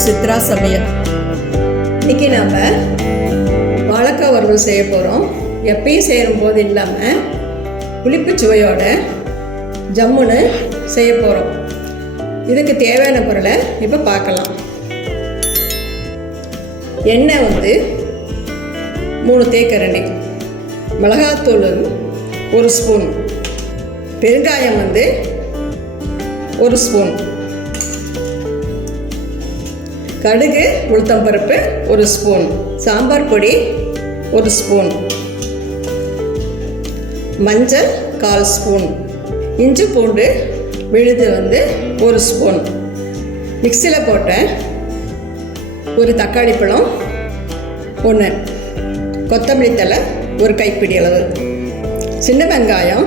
சித்ரா சமையல் இன்னைக்கு நாம் வாழைக்காய் வறுவல் செய்ய போகிறோம் எப்பயும் செய்யும் போது இல்லாமல் புளிப்பு சுவையோட ஜம்முன்னு செய்ய போகிறோம் இதுக்கு தேவையான பொருளை இப்போ பார்க்கலாம். எண்ணெய் வந்து மூணு தேக்கரண்டி மிளகாத்தூள் ஒரு ஸ்பூன். பெருங்காயம் வந்து ஒரு ஸ்பூன். கடுகு உளுத்தம்பருப்பு ஒரு ஸ்பூன் சாம்பார் பொடி ஒரு ஸ்பூன் மஞ்சள் கால் ஸ்பூன் இஞ்சி பூண்டு விழுது வந்து ஒரு ஸ்பூன் மிக்சியில் போட்டேன். ஒரு தக்காளி பழம் ஒன்று கொத்தமல்லி தழை ஒரு கைப்பிடி அளவு. சின்ன வெங்காயம்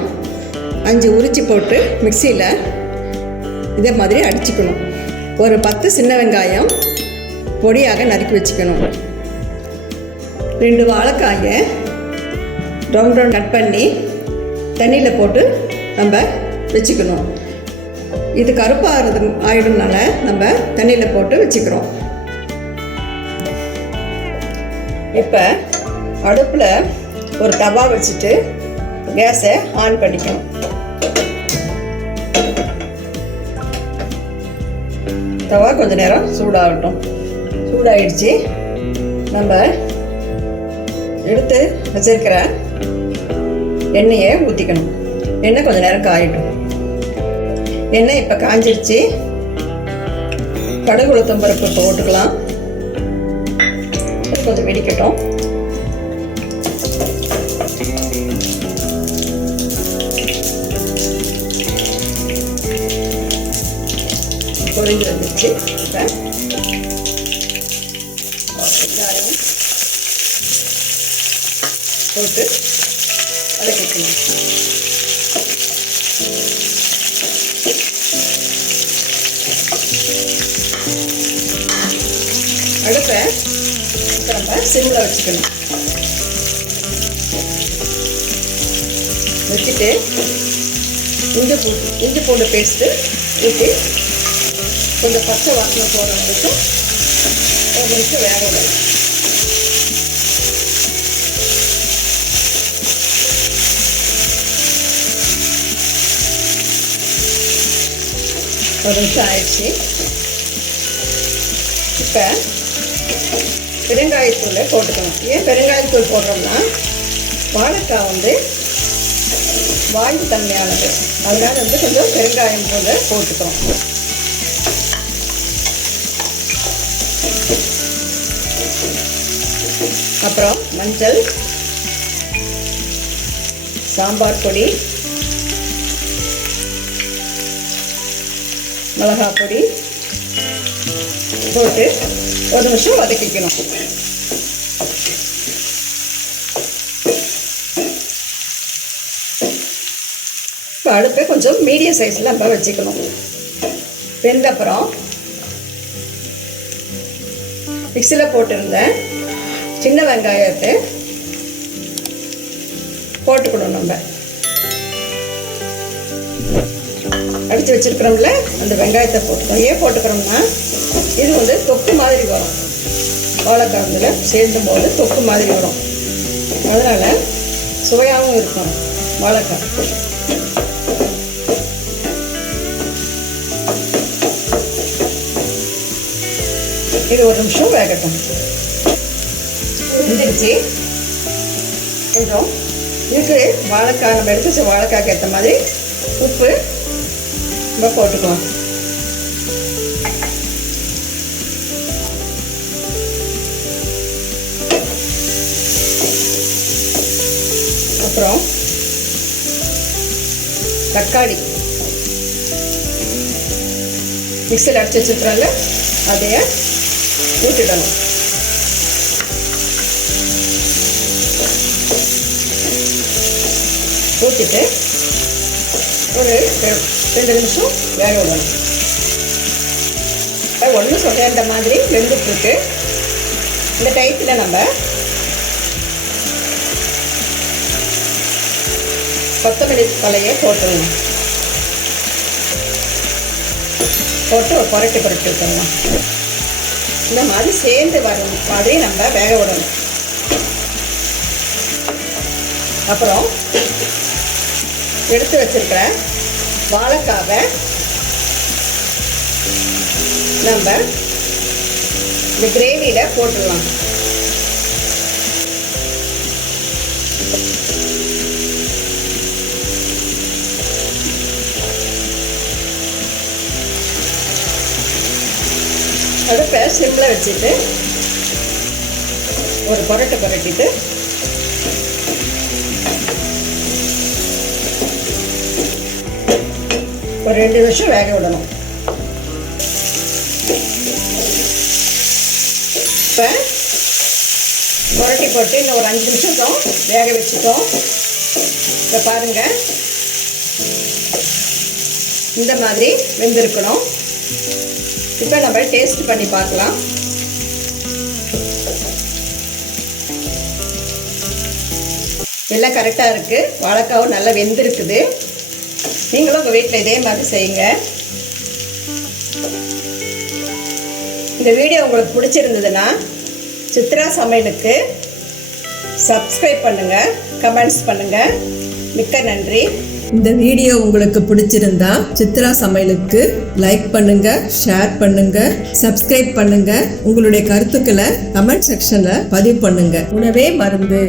அஞ்சு உரிச்சி போட்டு மிக்சியில் இதே மாதிரி அடிச்சுக்கணும். ஒரு பத்து சின்ன வெங்காயம் பொடியாக நறுக்கி வச்சுக்கணும். ரெண்டு வாழைக்காயை ரவுண்ட் ரவுண்ட் கட் பண்ணி தண்ணியில் போட்டு நம்ம வச்சுக்கணும். இது கருப்பாகிறது ஆயிடும்னால நம்ம தண்ணியில் போட்டு வச்சுக்கிறோம். இப்போ அடுப்பில் ஒரு தவா வச்சுட்டு கேஸை ஆன் பண்ணிக்கணும். தவா கொஞ்ச நேரம் சூடாகட்டும். சூடாயிடுச்சு. நம்ம எடுத்து வச்சிருக்கிற எண்ணெயை ஊற்றிக்கணும் எண்ணெய் கொஞ்சம் நேரம் காயிட்டும். எண்ணெய் இப்போ காஞ்சிருச்சு. கடுகு உளுத்தம் பருப்பு போட்டுக்கலாம். கொஞ்சம் வெடிக்கட்டும். பொரிஞ்சு வந்துச்சு இப்போ போட்டு வதக்கிக்கணும் அடுப்பை இப்போ நம்ம சிம்மில் வச்சுக்கணும். வச்சுட்டு இஞ்சி பூ இஞ்சி பூண்டு பேஸ்ட்டு ஊற்றி கொஞ்சம் பச்சை வாசனை போகிற வரைக்கும் ஒரு நிமிஷம் வேக விடணும். ஒரு நிமிஷம் ஆயிடுச்சு இப்போ பெருங்காயத்தூளை போட்டுக்கணும். ஏன் பெருங்காயத்தூள் போடுறோம்னா வாழைக்காய் வந்து வாயு தன்மையானது அதனால் வந்து கொஞ்சம் பெருங்காயம் போல போட்டுக்கிறோம் அப்புறம் மஞ்சள் சாம்பார் பொடி மிளகாய் பொடி போட்டு ஒரு நிமிஷம் வதக்கிக்கணும். இப்போ அடுப்பை கொஞ்சம் மீடியம் சைஸில் நம்ம வச்சுக்கணும். வெந்த அப்புறம் மிக்சியில் போட்டிருந்தேன் சின்ன வெங்காயத்தை போட்டுக்கணும் நம்ம. அடித்து வச்சுருக்கிறோம்ல அந்த வெங்காயத்தை போட்டுக்கோம் ஏன் போட்டுக்கிறோம்னா இது வந்து தொக்கு மாதிரி வரும். வாழைக்காந்தில் சேர்ந்தும் போது தொக்கு மாதிரி வரும். அதனால் சுவையாகவும் இருக்கும் வாழைக்காய். இது ஒரு நிமிஷம் வேகட்டும். வெந்துருச்சு கொஞ்சம் இதுக்கு வாழைக்காய் நம்ம எடுத்து வச்ச வாழைக்காய்க்கு ஏற்ற மாதிரி உப்பு நம்ம போட்டுக்கலாம். அப்புறம் தக்காளி. மிக்சியில் அடிச்சு வச்சுருக்குறாங்க அதைய ஊற்றிடணும் ஊற்றிட்டு ஒரு ரெண்டு நிமிஷம் வேக விடணும் ஒன்று சொல்ல மாதிரி வெந்துட்டுருக்கு. இந்த டயத்தில் நம்ம கொத்தமல்லி தலையை போட்டுடணும். போட்டு புரட்டி புரட்டி விட்டுடலாம் இந்த மாதிரி சேர்ந்து வரும் மாதிரி நம்ம வேக விடணும். அப்புறம் எடுத்து வச்சிருக்கிற வாழைக்காவை. நம்ம இந்த கிரேவியில் போட்டுடலாம். அடுப்பை சிம்மில் வச்சுட்டு ஒரு புரட்டை புரட்டிட்டு ஒரு ரெண்டு நிமிஷம் வேக விடணும் இப்போ புரட்டி போட்டு இன்னும் ஒரு அஞ்சு நிமிஷம் வேக வச்சுட்டோம் இப்போ பாருங்கள் இந்த மாதிரி வெந்திருக்கணும் இப்போ நம்ம டேஸ்ட் பண்ணி பார்க்கலாம் எல்லாம் கரெக்டாக இருக்குது வாழைக்காவும் நல்லா வெந்திருக்குது நீங்களும் உங்கள் வீட்டில் இதே மாதிரி செய்யுங்க. இந்த வீடியோ உங்களுக்கு பிடிச்சிருந்ததுன்னா சித்ரா சமையலுக்கு சப்ஸ்கிரைப் பண்ணுங்கள் கமெண்ட்ஸ் பண்ணுங்கள் மிக்க நன்றி. இந்த வீடியோ உங்களுக்கு பிடிச்சிருந்தா சித்ரா சமையலுக்கு லைக் பண்ணுங்க ஷேர் பண்ணுங்க சப்ஸ்கிரைப் பண்ணுங்க. உங்களுடைய கருத்துக்களை கமெண்ட் செக்ஷன்ல பதிவு பண்ணுங்க. உணவே மருந்து.